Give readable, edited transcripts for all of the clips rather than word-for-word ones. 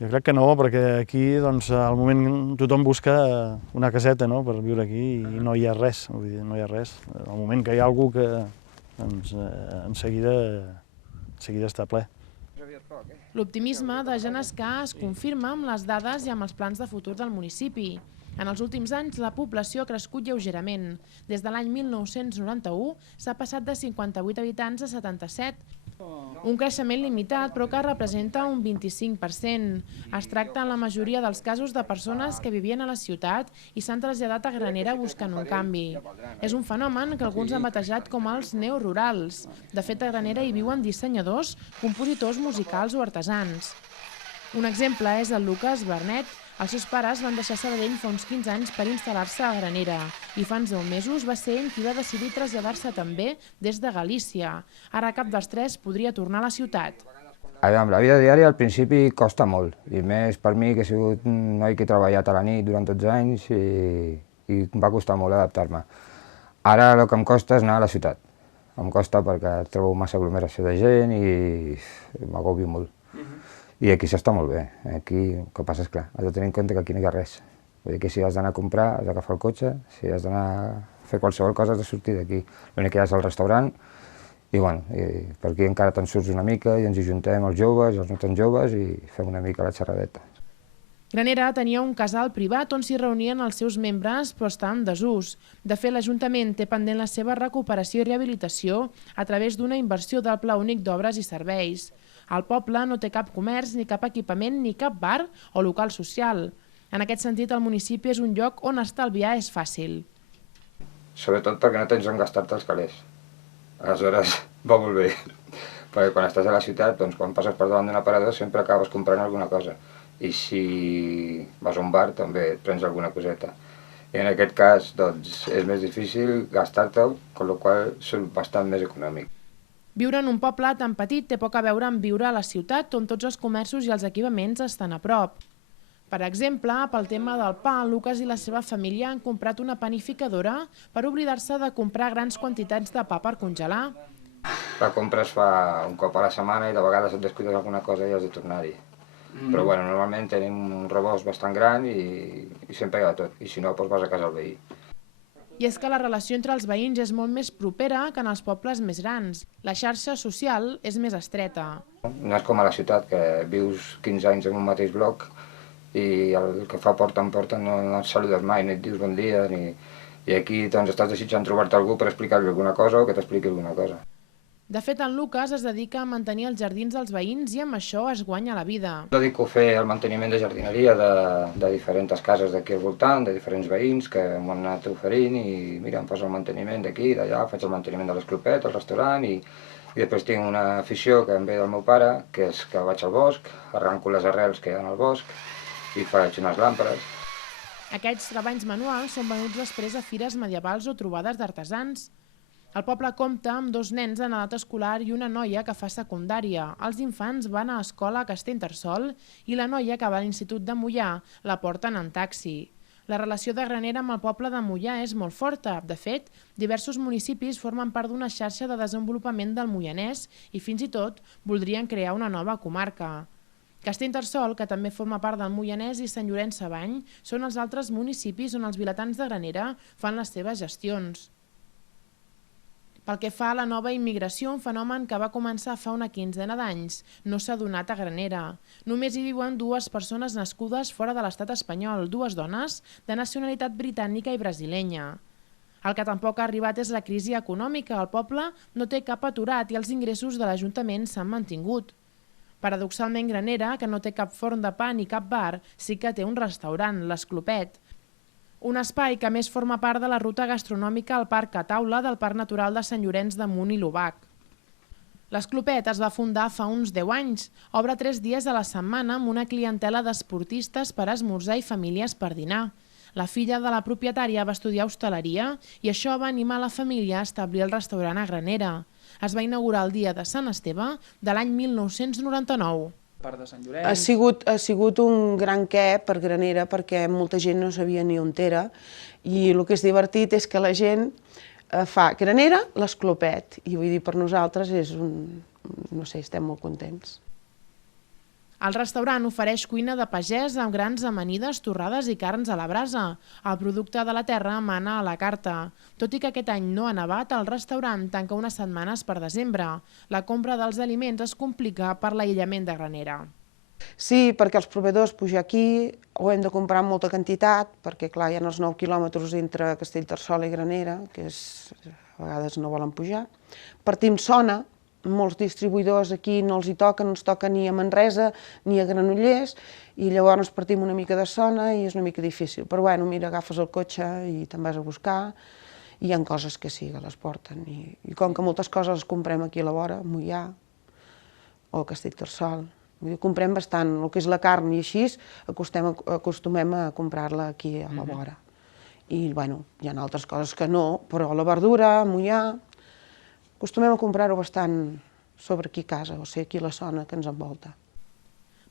Jo crec que no, perquè aquí al moment tothom busca una caseta per viure aquí i no hi ha res, vull dir, no hi ha res. Al moment que hi ha algú que en seguida està ple. L'optimisme de Jan Escà es confirma amb les dades i amb els plans de futur del municipi. En els últims anys, la població ha crescut lleugerament. Des de l'any 1991 s'ha passat de 58 habitants a 77, un creixement limitat però que representa un 25%. Es tracta en la majoria dels casos de persones que vivien a la ciutat i s'han traslladat a Granera buscant un canvi. És un fenomen que alguns han batejat com els neorurals. De fet, a Granera hi viuen dissenyadors, compositors musicals o artesans. Un exemple és el Lucas Bernet. Els seus pares van deixar Sabadell fa uns 15 anys per instal·lar-se a Granera i fa uns 10 mesos va ser ell qui va decidir traslladar-se també des de Galícia. Ara cap dels tres podria tornar a la ciutat. La vida diària al principi costa molt, i més per mi, que he sigut un noi que he treballat a la nit durant 12 anys i em va costar molt adaptar-me. Ara el que em costa és anar a la ciutat. Em costa perquè trobo massa aglomeració de gent i m'agobio molt. I aquí s'està molt bé. Aquí el que passa és clar, has de tenir en compte que aquí no hi ha res. Vull dir que si has d'anar a comprar, has d'agafar el cotxe, si has d'anar a fer qualsevol cosa, has de sortir d'aquí. L'únic que hi ha és el restaurant i per aquí encara te'n surts una mica i ens hi juntem els joves i els no tan joves i fem una mica la xerradeta. Granera tenia un casal privat on s'hi reunien els seus membres però està en desús. De fet, l'Ajuntament té pendent la seva recuperació i rehabilitació a través d'una inversió del Pla Únic d'Obres i Serveis. El poble no té cap comerç, ni cap equipament, ni cap bar o local social. En aquest sentit, el municipi és un lloc on estalviar és fàcil. Sobretot perquè no tens on gastar-te els calés. Aleshores, va molt bé. Perquè quan estàs a la ciutat, quan passes per davant d'un aparador, sempre acabes comprant alguna cosa. I si vas a un bar, també et prens alguna coseta. I en aquest cas, és més difícil gastar-te'l, amb la qual cosa surt bastant més econòmic. Viure en un poble tan petit té poc a veure amb viure a la ciutat on tots els comerços i els equipaments estan a prop. Per exemple, pel tema del pa, Lucas i la seva família han comprat una panificadora per oblidar-se de comprar grans quantitats de pa per congelar. La compra es fa un cop a la setmana i de vegades et descuides alguna cosa i has de tornar-hi. Però normalment tenim un rebost bastant gran i sempre hi ha tot, i si no, vas a casa del veí. I és que la relació entre els veïns és molt més propera que en els pobles més grans. La xarxa social és més estreta. No és com a la ciutat, que vius 15 anys en un mateix bloc i el que fa porta en porta no et saludes mai, ni et dius bon dia, i aquí estàs desitjant trobar-te algú per explicar-li alguna cosa o que t'expliqui alguna cosa. De fet, en Lucas es dedica a mantenir els jardins dels veïns i amb això es guanya la vida. Em dedico a fer el manteniment de jardineria de diferents cases d'aquí al voltant, de diferents veïns que m'ho han anat oferint i mira, em poso el manteniment d'aquí, d'allà, faig el manteniment de l'esclopet, el restaurant i després tinc una afició que em ve del meu pare, que és que vaig al bosc, arranco les arrels que hi ha al bosc i faig unes làmperes. Aquests treballs manuals són venuts després a fires medievals o trobades d'artesans. El poble compta amb 2 nens en edat escolar i una noia que fa secundària. Els infants van a escola a Castellterçol i la noia que va a l'Institut de Moià la porten en taxi. La relació de Granera amb el poble de Moià és molt forta. De fet, diversos municipis formen part d'una xarxa de desenvolupament del Moianès i fins i tot voldrien crear una nova comarca. Castellterçol, que també forma part del Moianès, i Sant Llorenç Savall són els altres municipis on els vilatans de Granera fan les seves gestions. Pel que fa a la nova immigració, un fenomen que va començar fa una quinzena d'anys, no s'ha donat a Granera. Només hi viuen 2 persones nascudes fora de l'estat espanyol, 2 dones de nacionalitat britànica i brasilenya. El que tampoc ha arribat és la crisi econòmica. El poble no té cap aturat i els ingressos de l'Ajuntament s'han mantingut. Paradoxalment, Granera, que no té cap forn de pa ni cap bar, sí que té un restaurant, l'Esclopet. Un espai que més forma part de la ruta gastronòmica al Parc Cataula del Parc Natural de Sant Llorenç de Munt i l'Obac. L'Esclopet es va fundar fa uns 10 anys. Obre 3 dies a la setmana amb una clientela d'esportistes per esmorzar i famílies per dinar. La filla de la propietària va estudiar hostaleria i això va animar la família a establir el restaurant a Granera. Es va inaugurar el dia de Sant Esteve de l'any 1999. Ha sigut un gran què per Granera perquè molta gent no sabia ni on era i el que és divertit és que la gent fa Granera, l'Esclopet, i vull dir, per nosaltres és no sé, estem molt contents. El restaurant ofereix cuina de pagès amb grans amanides, torrades i carns a la brasa. El producte de la terra mana a la carta. Tot i que aquest any no ha nevat, el restaurant tanca unes setmanes per desembre. La compra dels aliments es complica per l'aïllament de Granera. Sí, perquè els proveïdors pujar aquí ho hem de comprar en molta quantitat, perquè clar, hi ha els 9 quilòmetres entre Castellterçol i Granera, que a vegades no volen pujar. Partim zona. Molts distribuïdors aquí no els hi toca, no ens toca ni a Manresa ni a Granollers, i llavors partim una mica de zona i és una mica difícil. Però bueno, mira, agafes el cotxe i te'n vas a buscar, i hi ha coses que sí, que les porten. I com que moltes coses les comprem aquí a la vora, a Moià o a Castellterçol. Vull dir, comprem bastant, el que és la carn i així, acostumem a comprar-la aquí a la vora. I bueno, hi ha altres coses que no, però la verdura, a Moià, acostumem a comprar-ho bastant sobre aquí a casa, o sigui, aquí a la zona que ens envolta.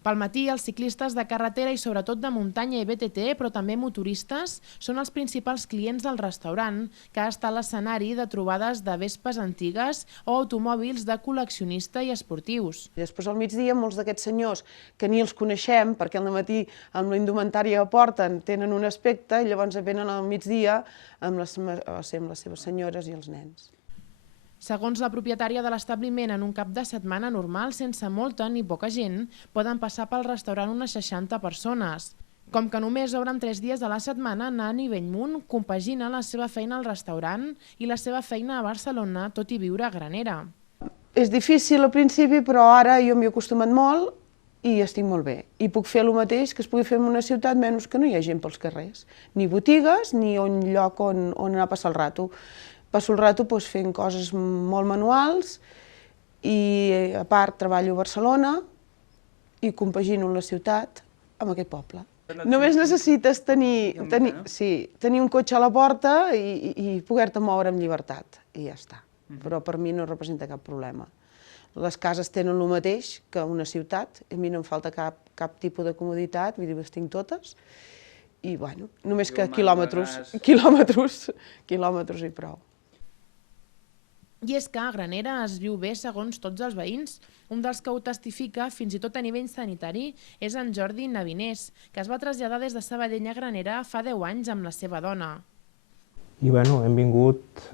Pel matí, els ciclistes de carretera i sobretot de muntanya i BTT, però també motoristes, són els principals clients del restaurant, que ha estat l'escenari de trobades de vespes antigues o automòbils de col·leccionista i esportius. I després al migdia, molts d'aquests senyors que ni els coneixem, perquè al matí amb la indumentària que porten tenen un aspecte, i llavors venen al migdia amb les seves senyores i els nens. Segons la propietària de l'establiment, en un cap de setmana normal, sense molta ni poca gent, poden passar pel restaurant unes 60 persones. Com que només obren 3 dies a la setmana, Nani Bellmunt compagina la seva feina al restaurant i la seva feina a Barcelona, tot i viure a Granera. És difícil al principi, però ara jo m'hi he acostumat molt i estic molt bé. I puc fer el mateix que es pugui fer en una ciutat, menys que no hi ha gent pels carrers. Ni botigues, ni un lloc on anar a passar el rato. Passo el rato fent coses molt manuals i a part treballo a Barcelona i compagino la ciutat amb aquest poble. Només necessites tenir un cotxe a la porta i poder-te moure amb llibertat i ja està. Però per mi no representa cap problema. Les cases tenen el mateix que una ciutat, a mi no em falta cap tipus de comoditat, vull dir, les tinc totes i bueno, només que quilòmetres i prou. I és que a Granera es viu bé segons tots els veïns. Un dels que ho testifica, fins i tot a nivell sanitari, és en Jordi Navinés, que es va traslladar des de Sabadell a Granera fa 10 anys amb la seva dona. I bueno, hem vingut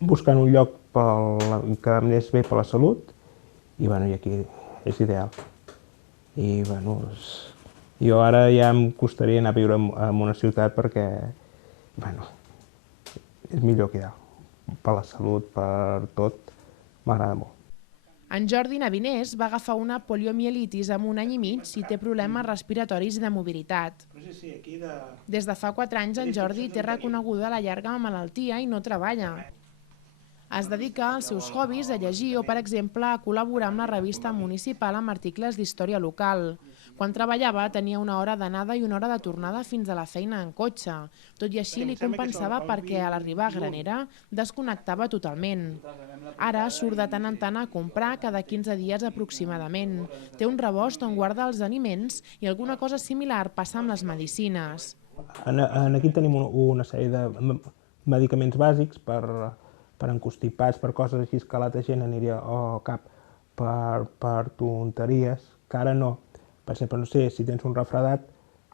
buscant un lloc que anés bé per la salut i bueno, i aquí és ideal. I bueno, jo ara ja em costaria anar a viure en una ciutat perquè bueno, és millor que allà. Per la salut, per tot, m'agrada molt. En Jordi Navinés va agafar una poliomielitis amb 1 any i mig i té problemes respiratoris i de mobilitat. Des de fa 4 anys en Jordi té reconeguda la llarga malaltia i no treballa. Es dedica als seus hobbies, a llegir o, per exemple, a col·laborar amb la revista municipal amb articles d'història local. Quan treballava tenia 1 hora d'anada i 1 hora de tornada fins a la feina en cotxe. Tot i així li compensava perquè a l'arribar a Granera desconnectava totalment. Ara surt de tant en tant a comprar cada 15 dies aproximadament. Té un rebost on guarda els aliments i alguna cosa similar passa amb les medicines. Aquí tenim una sèrie de medicaments bàsics per encostipats, per coses així que l'altra gent aniria al cap per tonteries, que ara no. Per exemple, no sé, si tens un refredat,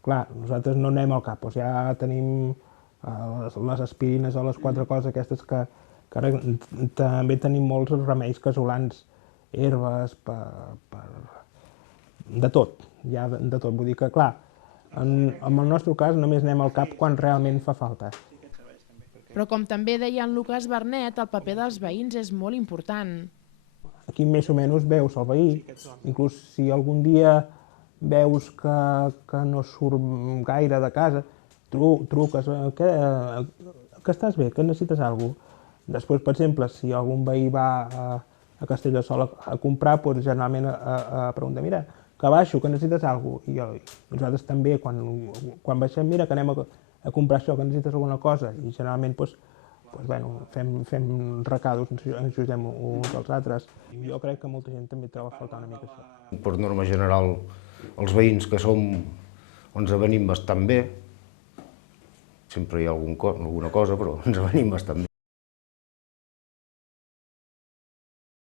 clar, nosaltres no anem al cap, doncs ja tenim les aspirines o les 4 coses aquestes que ara també tenim molts remeis casolans, herbes, de tot, ja de tot. Vull dir que, clar, en el nostre cas només anem al cap quan realment fa falta. Però com també deia en Lucas Bernet, el paper dels veïns és molt important. Aquí més o menys veus el veí, inclús si algun dia veus que no surt gaire de casa, truques, que estàs bé, que necessites alguna cosa. Després, per exemple, si algun veí va a Castellterçol a comprar, doncs generalment pregunta, mira, que baixo, que necessites alguna cosa. I nosaltres també, quan baixem, mira, que anem a comprar això, que necessites alguna cosa. I generalment, fem recados, ens ajudem uns als altres. Jo crec que molta gent també troba a faltar una mica això. Per norma general, els veïns que som, ens avenim bastant bé. Sempre hi ha alguna cosa, però ens avenim bastant bé.